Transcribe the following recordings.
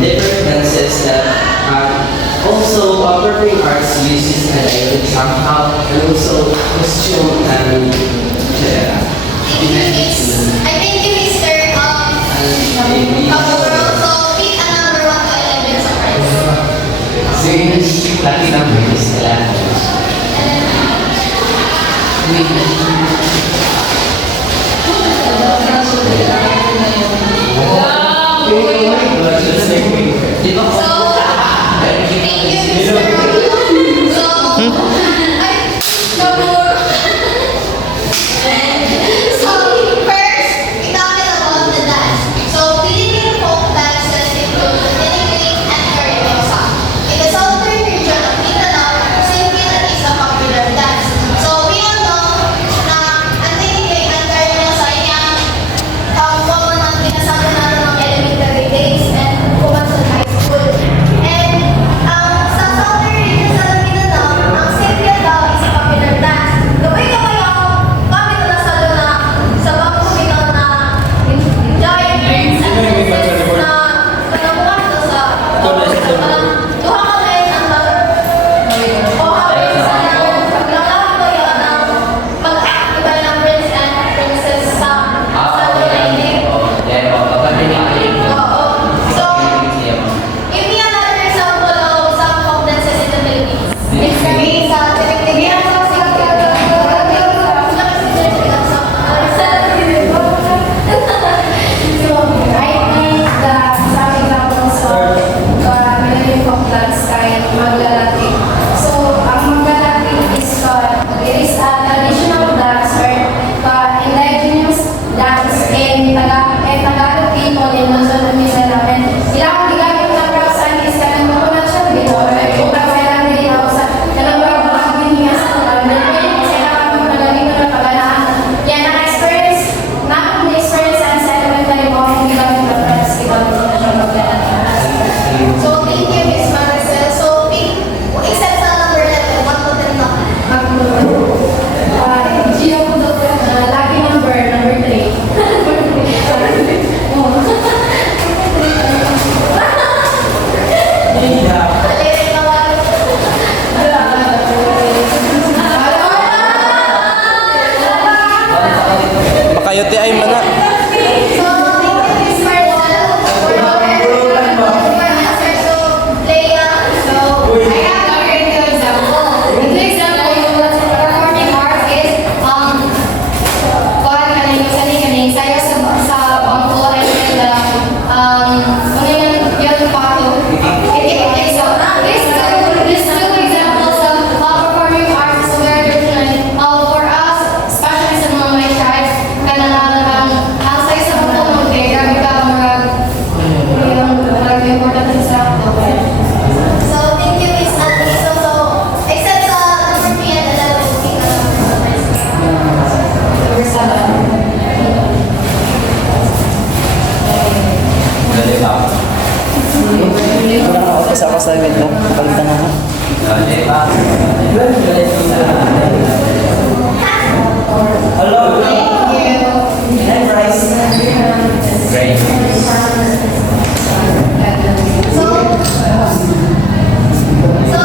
Different dances that also performing arts uses a dialect somehow, and also costume and I think you Mr. Kapuro, so pick a number 1 to 11 surprise. Since lucky number is nila. Kayote ay mana. Isa ka sa event mo, palitan na ha. Hello. And rice. Great. So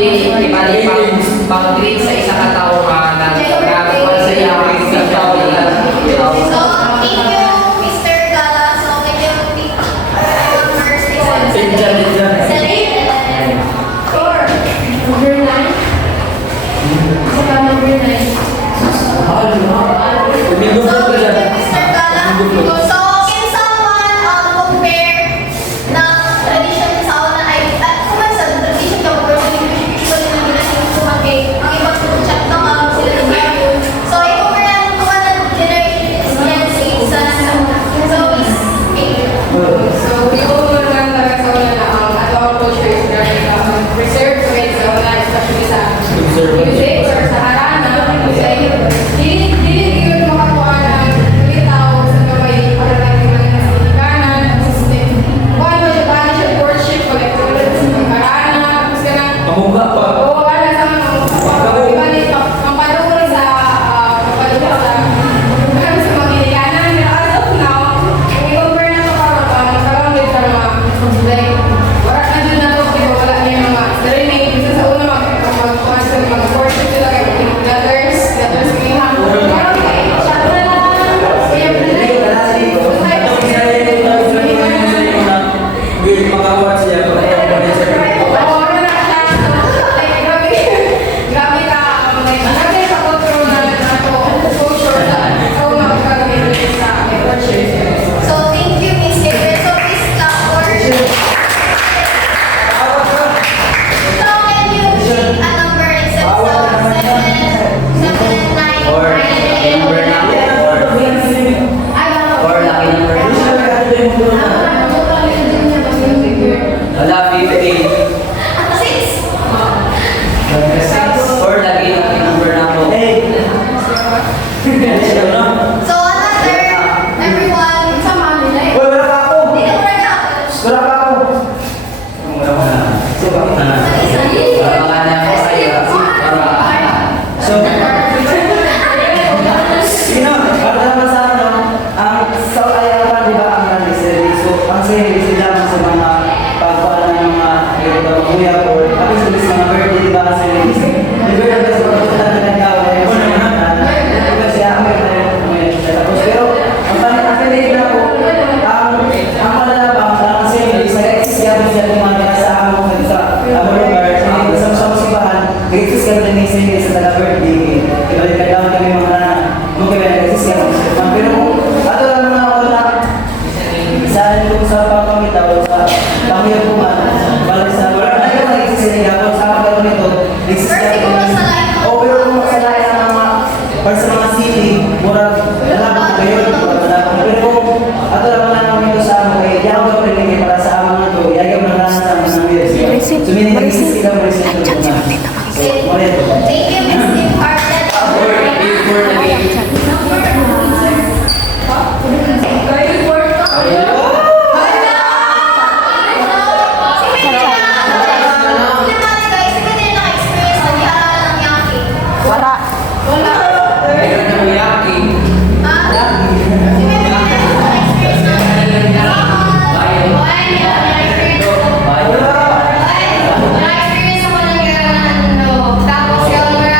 Hindi, bali pang-treat sa isang katao na masaya sa tao na So, thank you, Mr. Gala. So, can you pick number 6 and 7? 7. Sure. Number 9. Saka number 9. So, thank you, Mr. Gala. So, can someone compare ng tradition sa una ay, kung man sa tradition ka, pero iba din ang ginasing sumagay, ang ibang chat na nga sila ng yun. So, i-compare natin kung ano generation is Gen Z sa nasa una. So, is 8. So, we all know naman talaga sa una na at our culture is very preserved with sa una, especially sa music or sa harana. Dili yun makakuha ng litaw sa kamay para lang yung mga nasa Pilikanan. Kuha mo siya, paano siya worship, ulit sa harana, tapos ka na. Pamukha pa. Oo, wala sa mga pampaluhol sa mga Pilikanan. As of now, kung i-compare na ito karoon, magkaroon din sa mga like, wala na doon na ito, di ba wala na yung mga narinig. Isa sa una, mag-worship sila kay letters may hapon. Pero, siya na lang, kaya So, thank you, Miss Gabriel. So, please clap for So, can you pick a number except so 7, 9, or number namin or lucky number. Wala, 50. 6. Or lucky number na po. So, another, everyone, sama nila eh. Wala pa ako. Hindi na muna ka. Wala pa ako. So, sino? Para naman sa ano, sa ayaw di ba ang nag-reserve? So, ang service lamang sa mga pagpapala ng mga kuya or kapag sa mga birthday, di ba ang service? Di ba yung kasi pagpunta na nagkawal ay di ba siya ang tapos pero, ang panag-affiliate na po, ang palalabang ang service, nag-exist siya siya kumagana sa among sa among lugar, sa musibahan, nag-exist ka rin yung service sa taga-birthday. Ibalik ka daw kami mga nag-exist siya pero ato lang mga ako na saan kung sa papamitaw sa pangyaw ko man balik sa wala na yung nag-exist siya kung sa kapag nito nag-exist Pero siya siguro sa life o pero kung sa lahat ng mga para sa mga city murag lalabot ko kayo pero kung ato lang mga namin ito sa amo kaya yaw ka rin para sa amo na ito yagaw na lang sa mga namin so meaning nag-exist ikaw rin sa ito so ulit Thank you, Miss Kim Arden. Tapos yung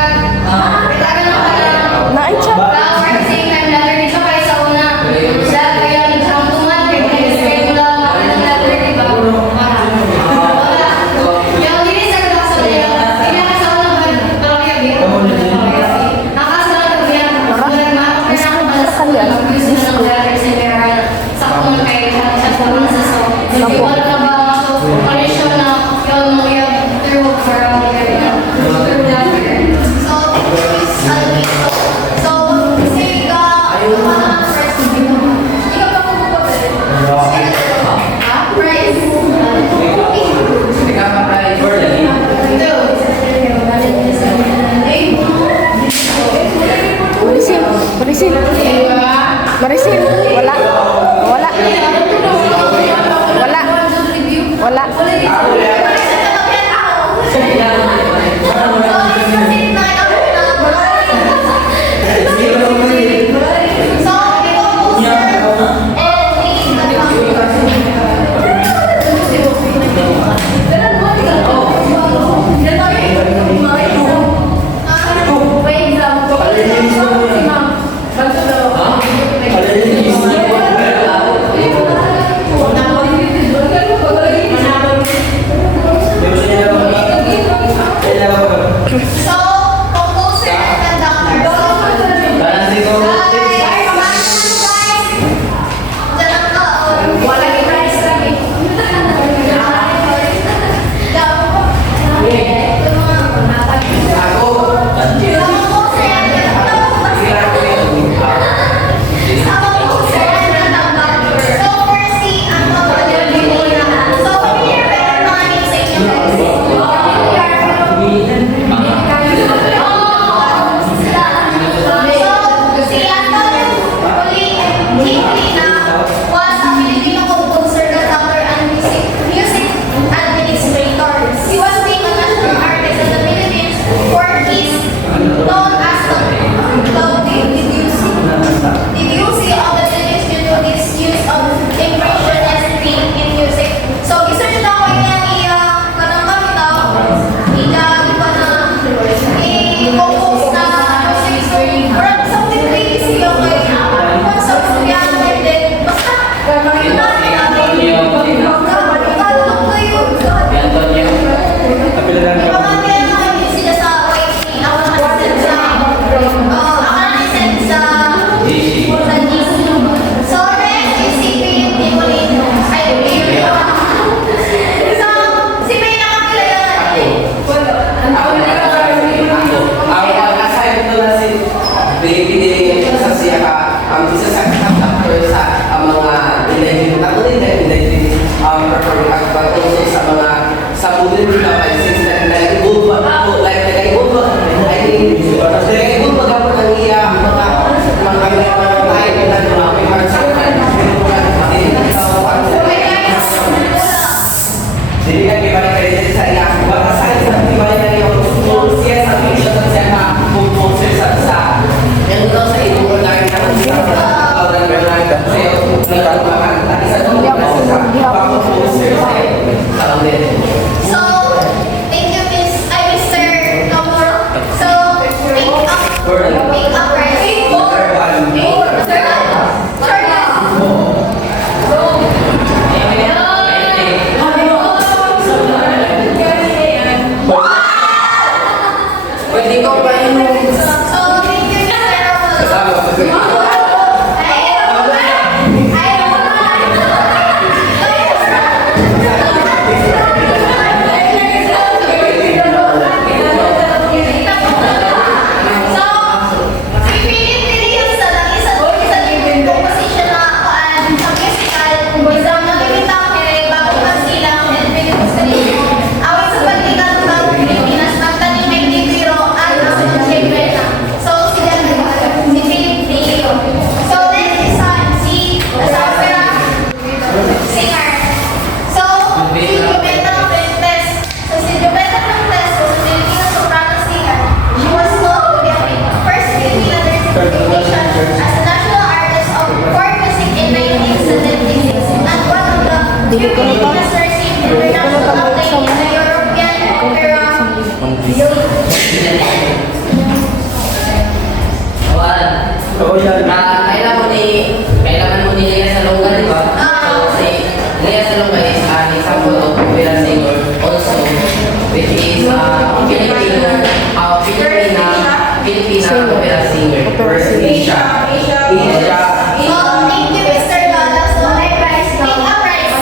Asia. Asia. So, thank you, Mr. Lola. So, my prize, take a prize.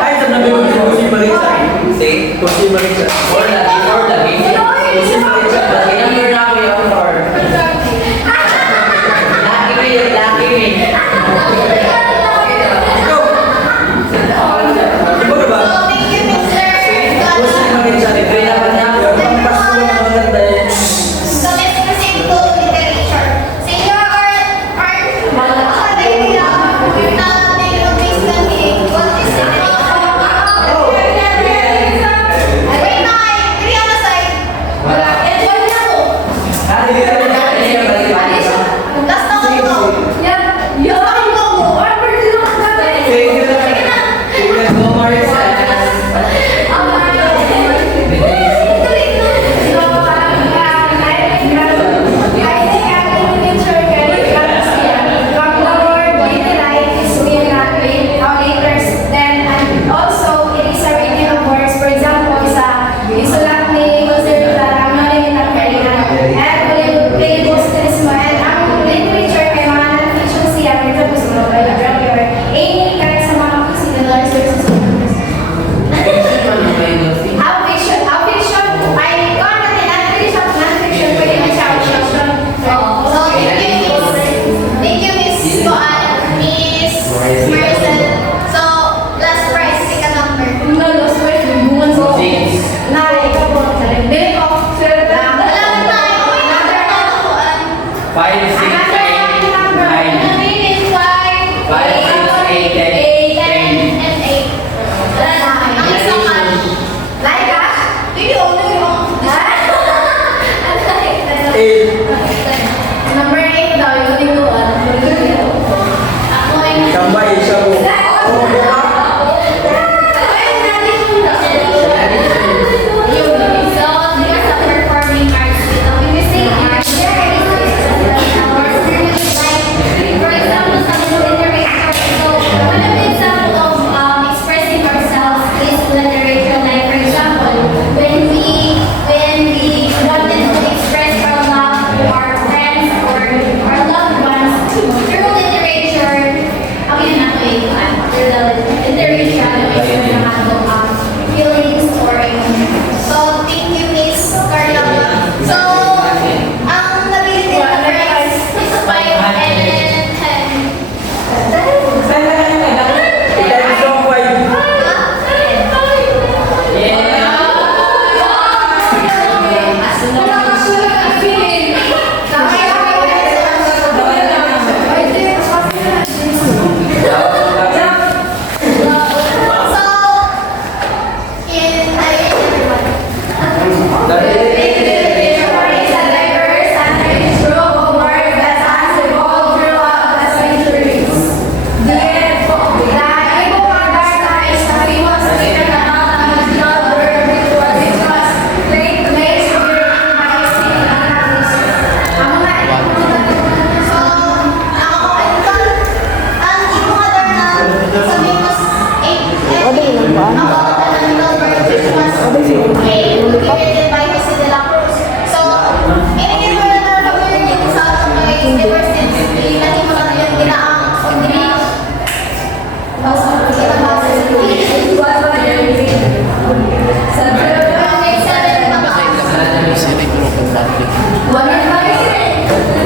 Ay, sa nabi mo si Marisa. Say, Si Marisa. for the game. Si Marisa. Number na ako yung for. Lucky me. Ikaw. Di ba ba? So, thank you, Mr. Si Lola. Marisa. Kaya naman niya. Ang pasto na maganda yan. So, let's proceed to literature. Senior art, academia, na database natin. What is it? Wait na, three on the side. One na to. Last na ako to. Last na ako to. Sige na. Go Marisa. Thank you, Miss Joanne, Miss Maricel. So, last prize, pick a number. Six. Alam na, okay na, Joanne. 5, 6, 8, 9. Finish, 5, 5, 6, 8, 10. 10, and 8. Wala na. Ang isang cash. Like cash? Hindi, ano yung... Number 8 daw, yung tingguan. Ako ay... Tambay siya po. So, there's a performing arts with a music and there is for example, sa literature. So, one of the example of expressing ourselves is literature. Like, for example, when we wanted to express our love to our friends or our loved ones through literature, ako yun ako yung through the literature, feelings or emotions. So, thank you, Miss Carla. So, ang nabili din na prize is 5 and 10. Ikaw gusto ko ay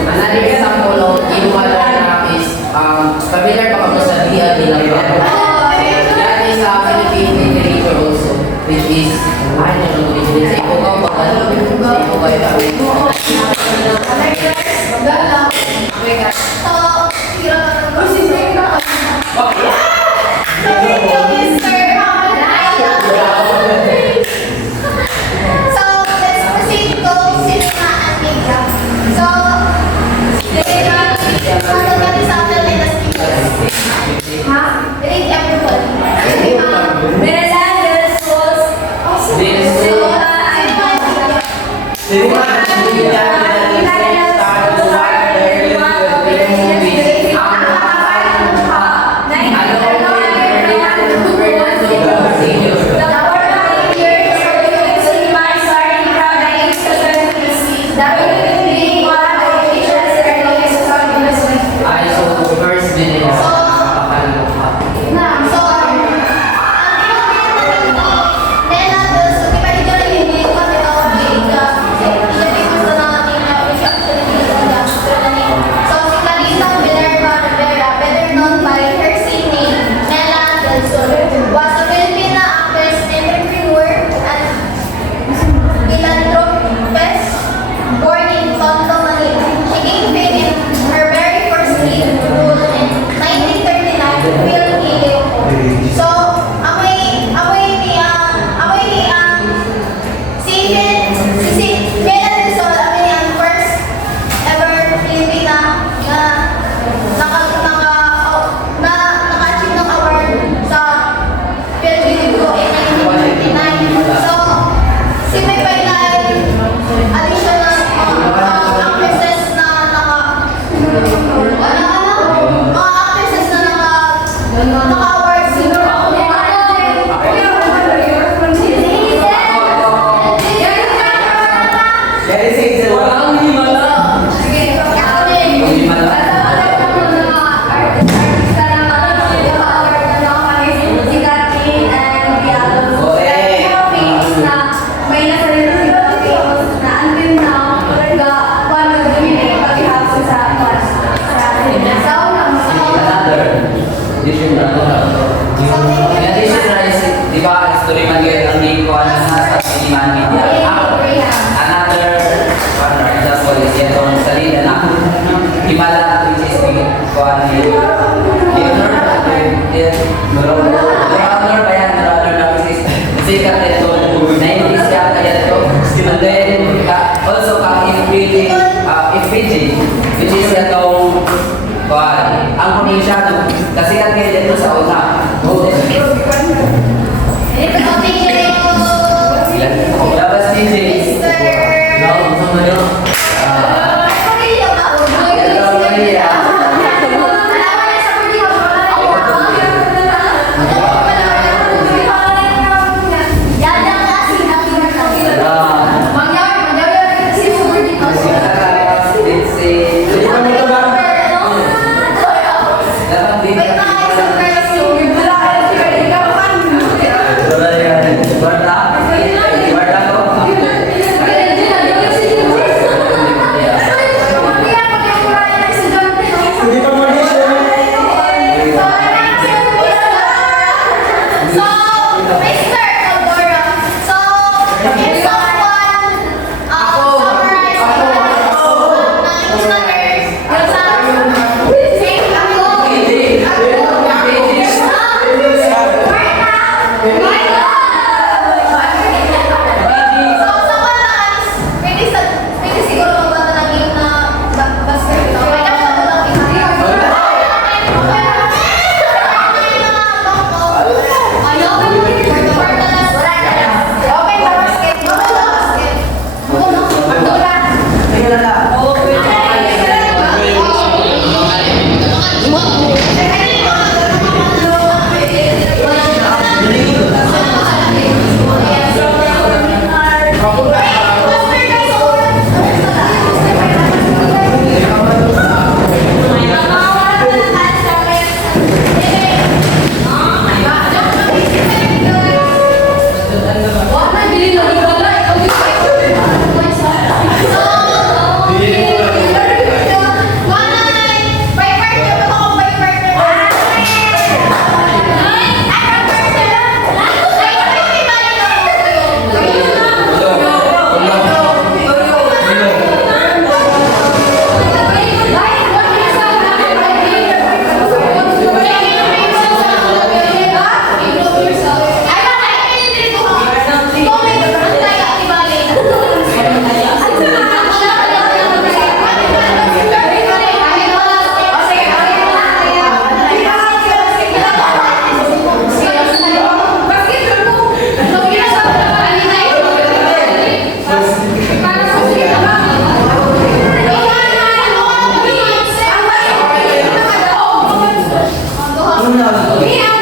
Another example of inuwala na is, familiar pa kamo sa Dia de la Paz. That is a Philippine literature also, which is, ay, naman sa Ipogaw ba? Sa Ipogaw ito. This Sino? story man yun ang di ko ano sa siniman media. Another example is itong salida na himala which is ko ano yun. Leonor ba yan? Leonor na which is sikat na ito. Na-increase siya kaya ito. And then also kang FPJ which is itong ang probinsyano kasi kaya dito sa una. Labas DJ. No, sama nyo. Wait,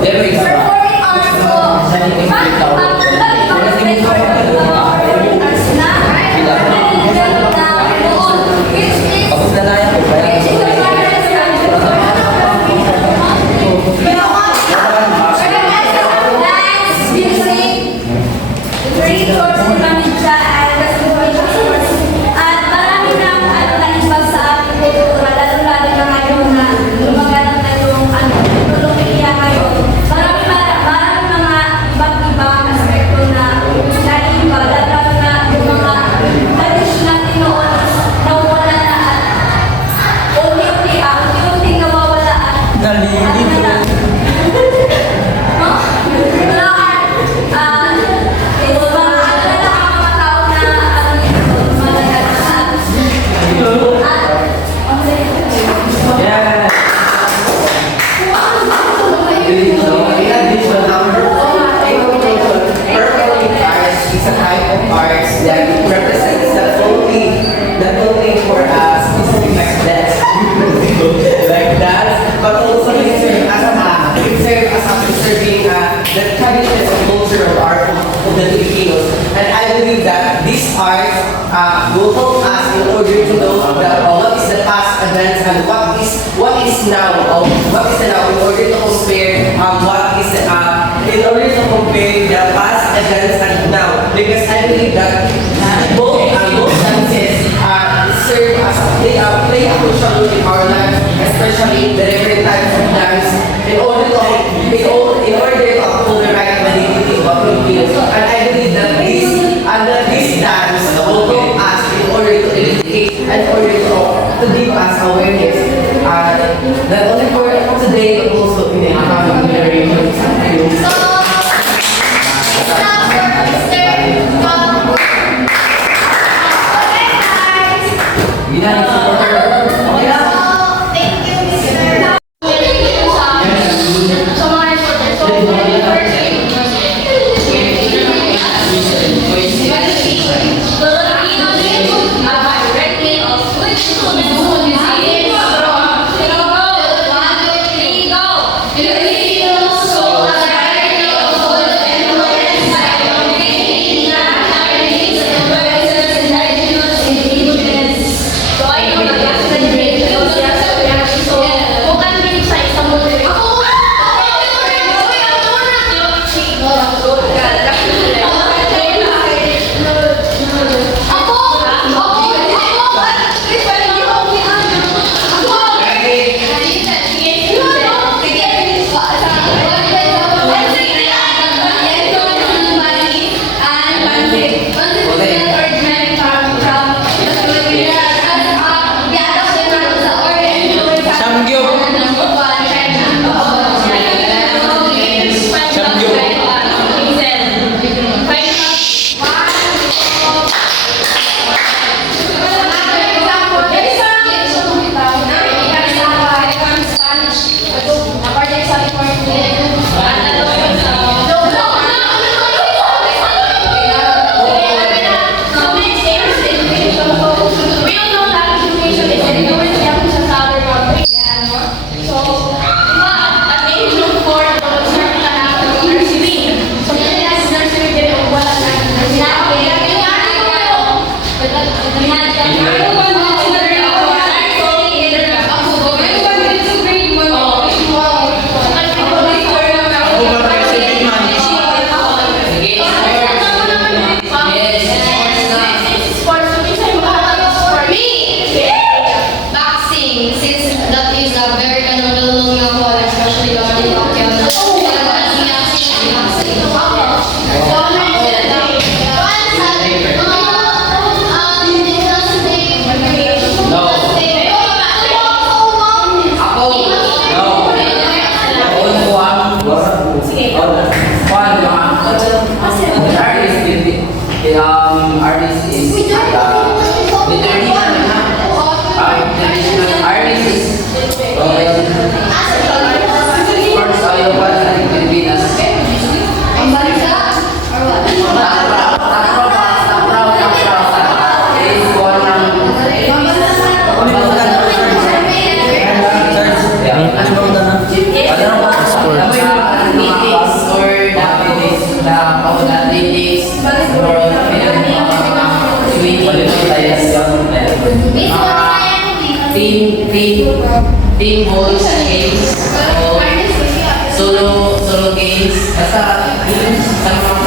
Very good. Kapag nalaya ko, kaya At marami na naimbag sa ating kultura, lalo-lalo na ngayon na lumaganap na yung tulong-iya ngayon. Marami mga ibang-ibang aspekto na naimbag, lalo na yung mga tradisyon natin noon nawawala na at unti-unti nawawala at Yeah. in addition, purple arts is a type of arts that represents not only for a specific dance like that, but also it serves as a preserving the tradition and culture of art of the Filipinos. And I believe that this art will help us in order to know what is the past events and what is now in order to compare in order to compare the past events and now, because I believe that both dances serve as play a crucial role in our lives, especially the different types of dance in order to uphold the right identity of Filipinos. And I believe that this dance will help us in order to educate and in order to give us awareness, not only for today but also in the upcoming generations. Thank you. So, it's not for Mr. Tom. Okay, guys. So, thank you, Mr. So, mga reporters. So, I know Boxing, since that is a very well-known one, especially the Manny Pacquiao. Artist is the traditional artist is first ayaw pa sa Pilipinas. Team balls games, solo games, basta sa mga